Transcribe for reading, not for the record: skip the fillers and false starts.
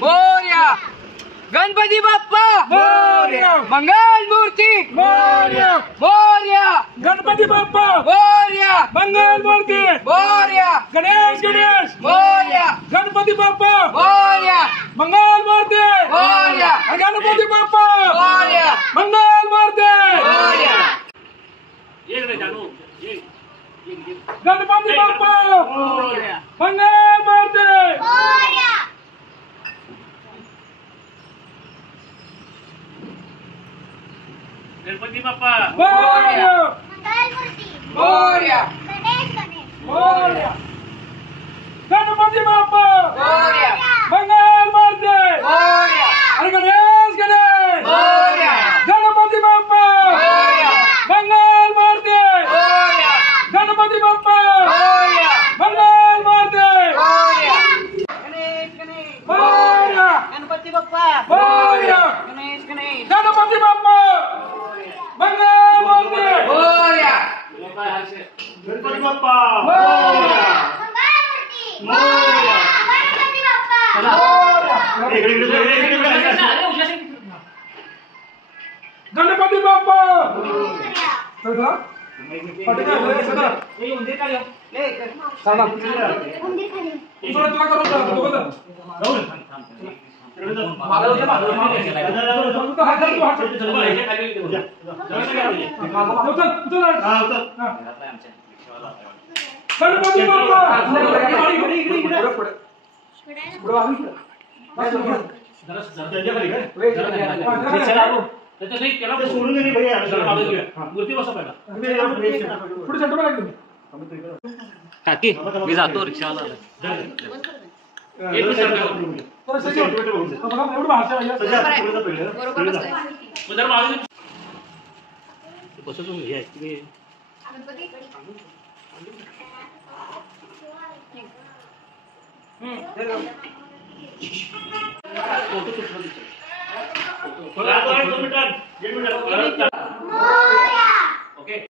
मोरया गणपती बाप्पा मोरया मंगल मूर्ती मोरया मोरया गणपती बाप्पा मोरया मंगल मूर्ती मोरया गणेश गणेश मोरया गणपती बाप्पा मोरया मंगल मूर्ती मोरया गणपती बाप्पा मोरया मंगल मूर्ती मोरया गणपती बाप्पा मोरया मंगल मूर्ती गणपती बाप्पा मोरया मोरया मोरया गणपती बाप्पा मोरया मंगल मूर्ती मोरया अरे गणेश गणेश मोरया गणपती बाप्पा मोरया मंगल मूर्ती मोरया गणपती बाप्पा मोरया मंगल मूर्ती मोरया गणेश गणेश मोरया गणपती बाप्पा मोरया गणेश गणेश गणपती बाप्पा मंगल मूर्ती मोरया गणपती बाप्पा मोरया मोरया गणपती बाप्पा गणपती सोडून गेली मूर्ती बसा पहिला काकी मी जातो रिक्षावाला बसतो हे फोटो